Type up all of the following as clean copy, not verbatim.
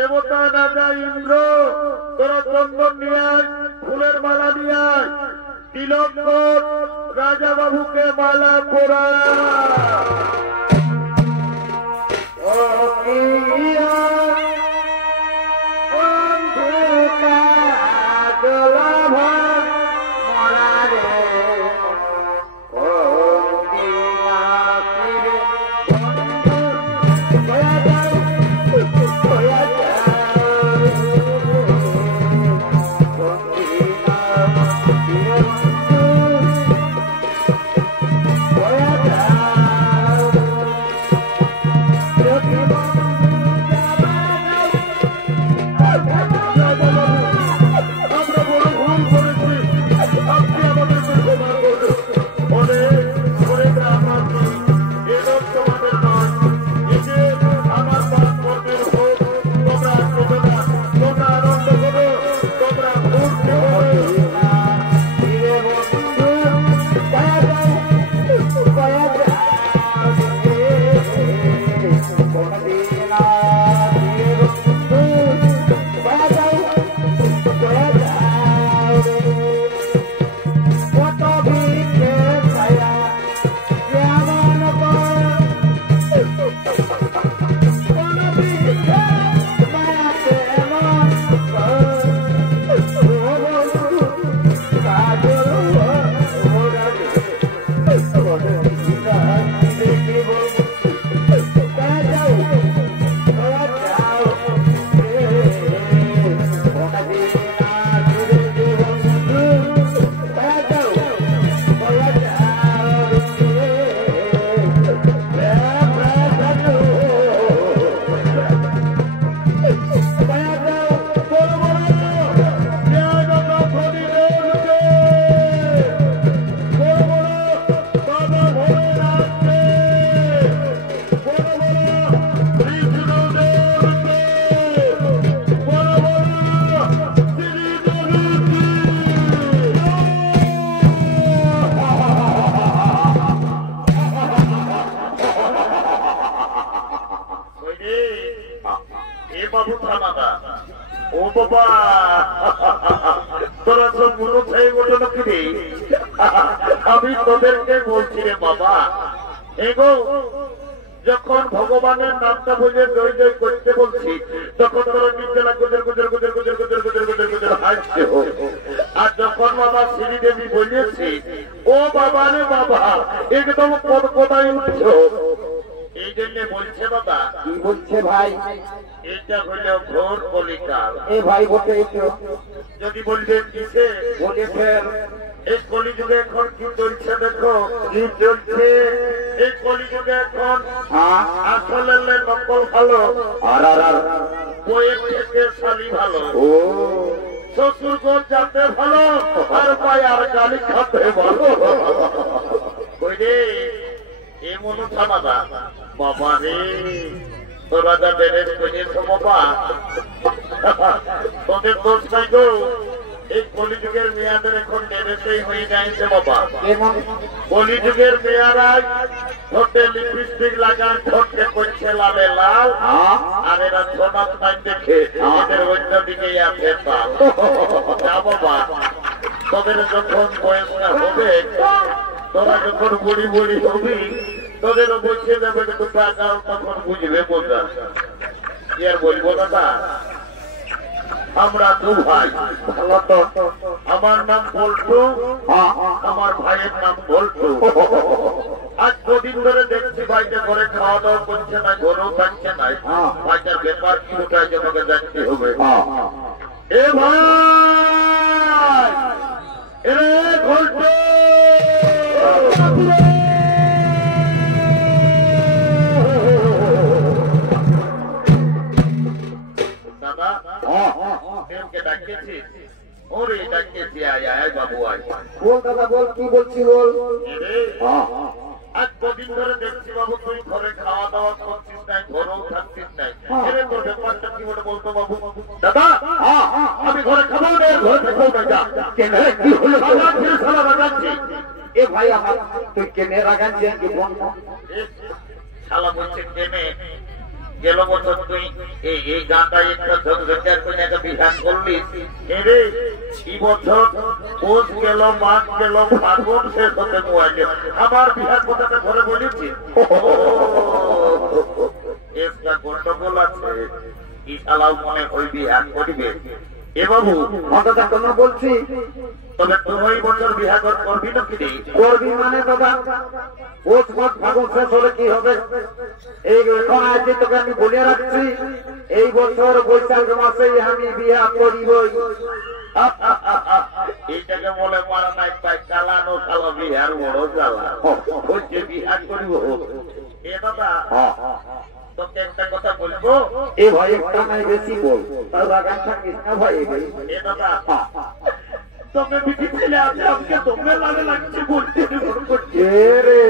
দেবতা রাজা ইন্দ্র তোরা চন্দন নিয়ে আয়, ফুলের মালা নিয়ে আয়, তিলক কর, রাজা বাবুকে মালা পরা। আমি তোদেরকে বলছি রে বাবা, এগো যখন ভগবানের নামটা বলে জয় জয় করতে বলছি তখন তোরা নিজেরা গুজর গুজর গুজর গুজর গুজর গুজর গুজর গুজর হাসছে। আর যখন বাবা শ্রীদেবী বলেছি ও বাবা রে বাবা একদম কোথায় উঠছো, এই জন্য বলছে বাবা। কি বলছে ভাই? এটা হলো ঘোর কলিকাল। এ ভাই বলতে যদি বলবেন কিসে বলেছেন, এই কলিযুগে এখন কি চলছে দেখো, কি চলছে এই কলিযুগে এখন আসলে নকল ভালো আর বইয়ের থেকে শালি ভালো, শ্বশুর গোল যাতে ভালো আর ভাই আর গালি খাতে ভালো। ওই রে এ মনে থামাদা বাবা রে, তোরা যা বেড়ে করেছ বাবা, তোদের দোষ নাই গো। এই কলিযুগের মেয়াদের এখন ডেরেতেই হয়ে যাইছে বাবা। কলিযুগের মেয়ারাই ঠোঁটে লিপস্টিক লাগান, ঠোঁটকে করছে লালে লাল, আর এরা ছোনার টাইম দেখে এদের অন্য দিকেই আছে যা বাবা। তোদের যখন বয়সটা হবে, তোরা যখন বুড়ি বুড়ি হবি, তোদেরও বসে যাবে টাকা, তখন বুঝবে বোঝা। কি আর বলবো দাদা, আমরা দু ভাই ভালো তো, আমার নাম বল্টু, আমার ভাইয়ের নাম বল্টু। আজ কদিন ধরে দেখছি ভাইটা ঘরে খাওয়া দাওয়া করছে না, ঘরেও থাকছে না, ভাইটার ব্যাপার কি ওটাই আমাকে দেখতে হবে। এ ভাই এ বল্টু আজ কদিন ধরে দেখছি বাবু তুই ঘরে খাওয়া দাওয়া করছিস নাই, ঘরেও থাকছিস নাই, তোর ব্যাপারটা কি বলে বলতো বাবু? দাদা আমি ঘরে খাবো না, ঘরে থাকবো না। কি হলো রাগাচ্ছি? এ ভাই আমার তুই কেনে রাগাচ্ছি? শালা বলছে কেনে গেল বছর তুই এই গানটা একটা ঝকঝকার করে একটা বিধান করলি রে এই বছর পৌষ গেল মাঘ গেল ফাগুন শেষ হতে মোবাইলে আমার বিহার কথাটা ঘরে বলেছি একটা গন্ডগোল আছে কি শালাও মনে ওই বিহার করিবে এ বাবু কথা কেন বলছি তবে তুমি বছর বিহার করবি না কি করবি মানে দাদা পৌষ মাঘ ফাগুন শেষ হলে কি হবে এই এখন আজকে তোকে আমি বলে রাখছি এই বছর বৈশাখ মাসেই আমি বিয়া করিবই এইটাকে বলে মারা নাই পাই চালানো চালা বিহার বড় চালা হচ্ছে বিহার করিব এ দাদা তোকে একটা কথা বলবো এ ভাই একটা নাই বেশি বল তার বাগান থাকিস না ভাই এ দাদা তোকে বিটি ছেলে আছে আমাকে তোমরা লাগে লাগছে বলতে রে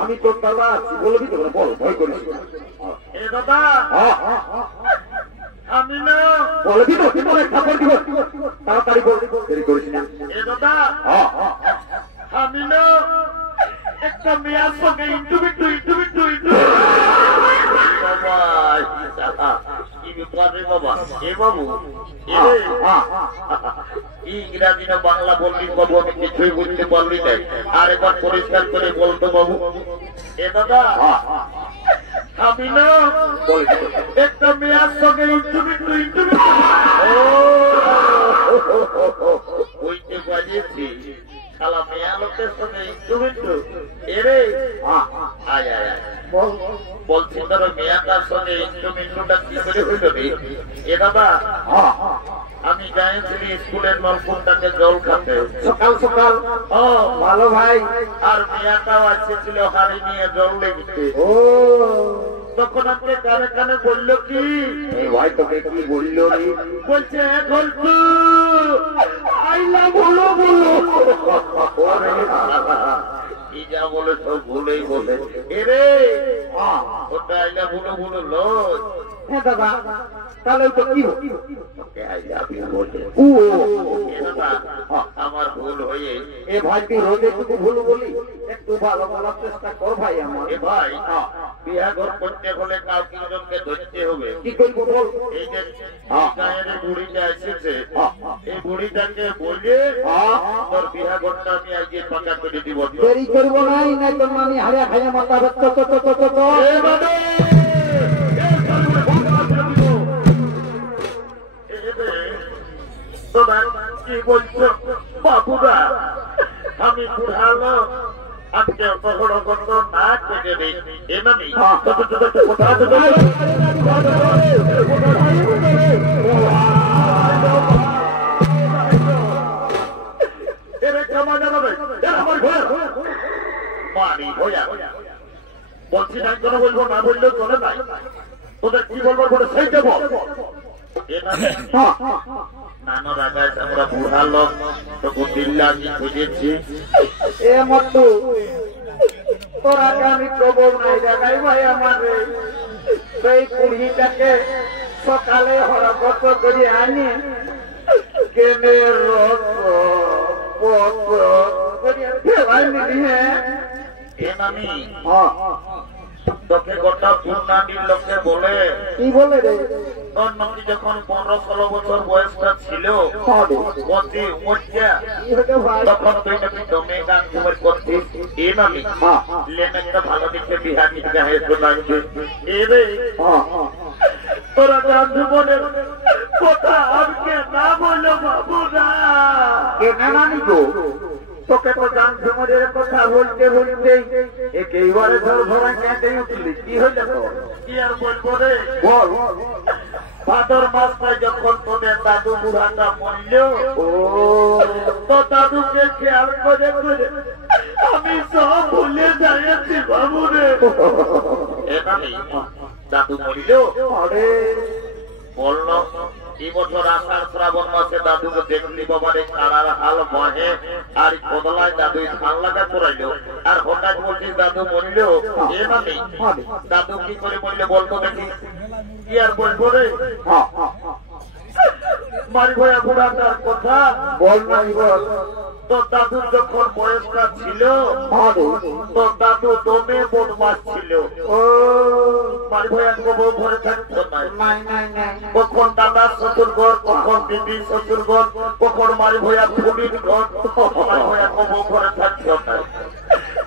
আমি তোর দাদা আছি বলবি তো বল ভয় করিস এ দাদা আমি না বলবি তো কি বলে খবর দিব তাড়াতাড়ি বল দেরি করিস না এ দাদা আমি না একটা মেয়ার সঙ্গে ইন্টু বাবা কি ব্যাপার রে বাবা এ বাবু ইংরাজি না বাংলা বললিস বাবু আমি কিছুই বুঝতে পারলি না আর একবার পরিষ্কার করে বলতো বাবু এ দাদা আমি না একটা মেয়ার সঙ্গে ইন্টু বুঝতে পারিয়েছি শালা মেয়া লোকের সঙ্গে ইন্টু এরে আয় আয় আয় বলছি তোর মেয়াটার সঙ্গে ইন্টুটা কি করে হইল রে এ দাদা আমি যাইছিলি স্কুলের নলকূপটাকে জল খাতে সকাল সকাল ও ভালো ভাই আর মেয়াটাও আসছিল হাড়ি নিয়ে জল লেগেছে ও তখন আমাকে কানে কানে বললো কি ভাই তোকে কি বললো রে বলছে গল্পু আইলা বলো বলো কি যা বলে সব ভুলেই বলে এরে ওটা আইলা ভুলো ভুলো লয় হ্যাঁ দাদা তাহলে তো কি আমার ভুল হয়ে এ ভাই তুই রোজ একটু ভুল বলি একটু ভালো বলার চেষ্টা কর ভাই আমার এ ভাই বিয়া ঘর করতে হলে কাউকে জনকে ধরতে হবে কি করবো বল এই যে গায়ের বুড়িটা এসেছে এই বুড়িটাকে বলে তোর বিয়া ঘরটা আমি আজকে পাকা করে দিব দেরি করবো নাই না তোর মানে হারিয়া খাইয়া মাথা কি বলছো বাবুরা আমি বুড়ালো আজকে কখনো কখনো না কেটে দিই এমনি বলছি না কোনো বলবো না বললেও চলে নাই তোদের কি বলবো বলে সেইটা বল নানো রাগায় আমরা বুড়া লোক তোকে দিল্লা কি খুঁজেছি এ মতো তোর আগে আমি খবর নাই দেখাই ভাই আমার সেই কুড়িটাকে সকালে হরকত করে আনি কেনে রস ফেলাই নিলি হ্যাঁ আমি তোকে গোটা পূর্ণানির লোকে বলে কি বলে রে তোর নাকি যখন 15-16 বছর বয়সটা ছিল তখন তুই নাকি দমে গান ঘুমের করছিস এ নামি লেন একটা ভালো দিকে বিহার নিতে লাগছে এরে তোরা গান জীবনের কথা আজকে না বললো বাবু না কেন নানি গো তোকে তো গান ঝুমরের কথা বলতে বলতে একেবারে ধর ভরা কেটে উঠলি কি হইল তো কি আর বলবো রে বল ভাদর মাসটায় যখন তোদের দাদু বুড়াটা মরল তো দাদুকে খেয়াল করে করে আমি সব ভুলে যাইছি বাবু রে দাদু মরল বলল এই বছর আষাঢ় শ্রাবণ মাসে দাদুকে দেখলি বাবারে কারার হাল বহে আর বদলায় দাদু ধান লাগা করাইল আর হঠাৎ বলছিস দাদু মরিল এ মানে দাদু কি করে মরিল বলতো দেখি কি আর বলবো রে মারি ভয়া বুড়াটার কথা বল নাই বল তোর দাদুর যখন বয়সটা ছিল তোর দাদু দমে বদমাস ছিল মারি ভয়া বউ ঘরে দিদি শ্বশুরগণ কখন মারি ভয়া ফুলির ঘর মারি ভয়া কবর ঘরে থাকছে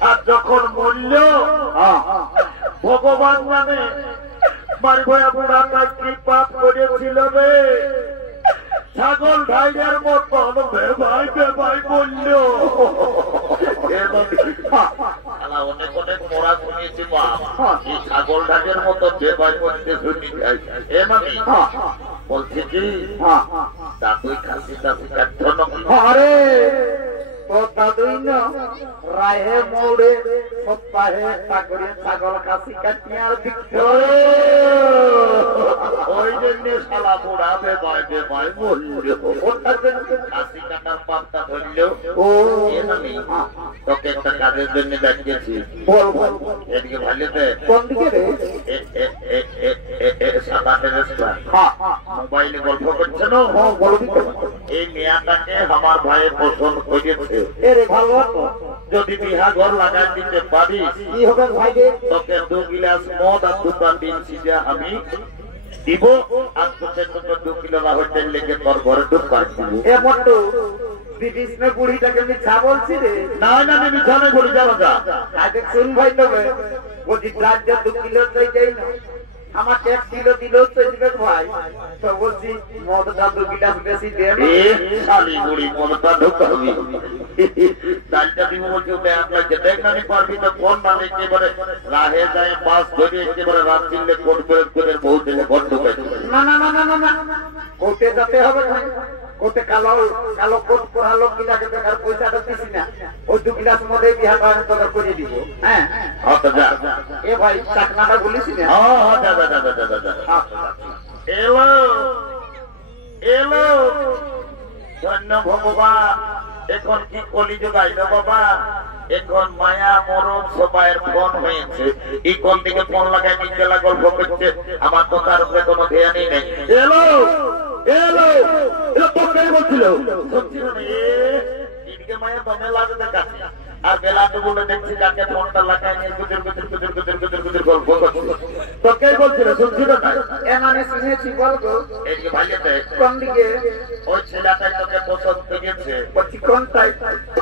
আর যখন মূল্য ভগবান মানে মারি ভয়া বুড়াটা কি পাপ করেছিল রে ছাগল ভাইয়ের মতন ভাই ভাই বলল অনেক অনেক মোড়া শুনিয়েছি এই ছাগল ঢাকের মতো যে ভাই বলতে শুনি এ মানে বলছি কি দাদুই খাসি দাদু কাঠন আরে তো দাদুই না রায়ে মোড়ে সপ্তাহে একটা করে ছাগল খাসি কাটিয়ে আর দিচ্ছে ওই জন্য শালা বুড়া বেবাই বলল ওটার জন্য খাসি কাটার পাপটা ধরল ও তোকে একটা কাজের জন্য দেখিয়েছি বল বল এদিকে ভালোতে কোন দিকে রে সাদা টেরেসটা মোবাইলে গল্প করছে না এই মেয়াটাকে আমার ভাই পছন্দ করেছে এরে ভালো তো যদি বিহা ঘর লাগাই দিতে পারি কি হবে ভাই তোকে 2 গিলাস মদ আর 2টা ডিম সিজা আমি দিব আর তোকে 2 কিলো রাহতের লেগে তোর ঘরে ঢুকাই দিব এ মট্টু বিদেশ में বুড়িটাকে মিছা বলছি রে না না আমি মিছা নই বলি যাও যা আজ শুন ভাই তবে বলছি রাজ্য 2 কিলো চাই যাই না আমাকে 1 কিলো দিল তো দিবে ভাই তো বলছি মদটা 2 গিলাস বেশি দেন এ শালি বুড়ি মদটা ঢুকাবি ডালটা দিব বলছি ওটা আপনাকে দেখানি পারবি তো কোন মানে একেবারে রাহে যায় পাস ধরে একেবারে রাত দিলে কোট করে বহু দিলে ঘর ঢুকাই না না না না না কোটে যেতে হবে ভাই কোটে কালো কালো কোট পরালো কিটাকে দেখার পয়সাটা দিছি না ওই 2 গিলাস মধ্যে বিহাটা আমি তোকে করে দিব হ্যাঁ আচ্ছা যা এ ভাই চাকনাটা বলিস না হ্যাঁ যা যা যা যা যা এলো এলো ধন্য ভগবান এখন কি কলিযুগ আইলো বাবা এখন মায়া মরণ সবাইয়ের ফোন হয়েছে এই কোন দিকে ফোন লাগাই নিজেলা গল্প করছে আমার তো তার উপরে কোনো ধ্যানই নেই এলো এলো এলো তোকে বলছিল সত্যি না এদিকে মায়া দমে লাগে দেখা আর বেলাতে বলে দেখছি যাকে ফোনটা লাগাই নিয়ে গুজর গল্প করছে তোকে বলছিল সত্যি না এ মানে শুনেছি বলবো এদিকে ভাইয়াতে কোন দিকে ওই ছেলেটাই তোকে পছন্দ করেছে বলছি কোনটাই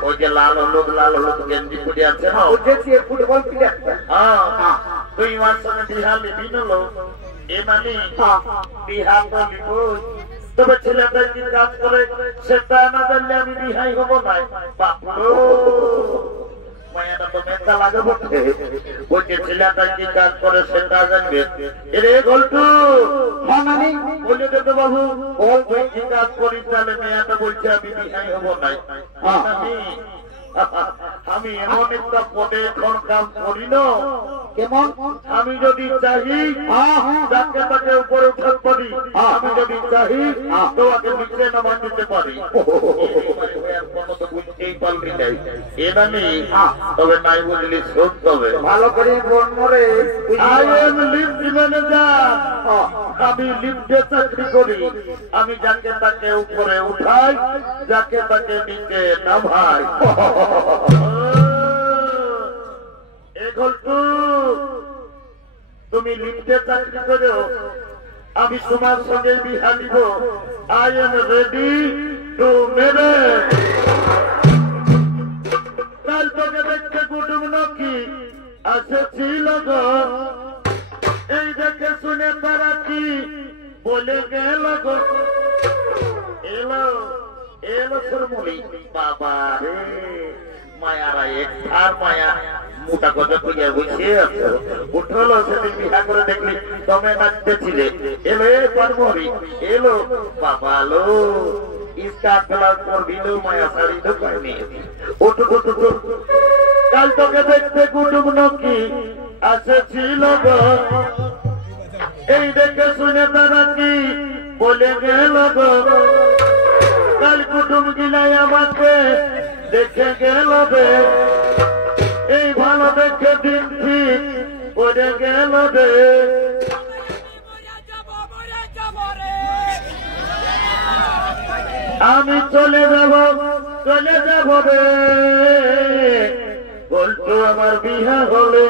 ওই যে লাল হলুদ গেঞ্জি পরে আছে না বুঝেছি ফুটবল প্লেয়ারটা হ্যাঁ তুই আমার সঙ্গে বিহার লিবি নলো এ মানে বিহার তো লিব তবে ছেলেটা কি কাজ করে সেটা না জানলে আমি বিহাই হবো না বাপুরো মায়াটা তো মেটা লাগে বলছে ওই যে ছেলেটা কি কাজ করে সেটা জানবে এরে গল্টু হ্যাঁ মানে বলে দেবে বাবু ওই কি কাজ করি তাহলে মেয়াটা বলছে আমি বিহাই হবো না আমি এমন একটা পদে এখন কাজ করি না কেমন আমি যদি চাহি যাকে তাকে উপরে উঠাতে পারি আমি যদি চাহি তোমাকে নিচে নামান দিতে পারি বুঝতেই পারলি নাই এবারে তবে নাই বুঝলি শোধ তবে ভালো করে মরে আই এম লিফট ম্যানেজার আমি লিফটে চাকরি করি আমি যাকে তাকে উপরে উঠাই যাকে তাকে নিচে নামাই তুমি লিফটে চাকরি করো আমি তোমার সঙ্গে বিহা দিব I am ready to marriage কাল তোকে দেখতে কুটুম নাকি আসেছিল গো এই দেখে শুনে তারা কি বলে গেল গো এলো এলো সুরমুলি বাবা রে মায়ারা একবার মায়া মোটা কথা কইয়া বসে আছে উঠলো সেদিন বিহা করে দেখলি তুমি নাচতেছিলে এলো এ পারমরি এলো বাবা লো স্কার্ট ব্লাউজ করবি লো মায়া শাড়ি তো পাইনি উঠু উঠু কাল তোকে দেখতে কুটুম নাকি আসেছিল গো এই দেখে শুনে তারা কি বলে গেল গো কাল কুটুম গিলাই আমাকে দেখে গেল বে এই ভালো দেখে দিন ঠিক করে গেল বে আমি চলে যাব রে বলতো আমার বিহা হলে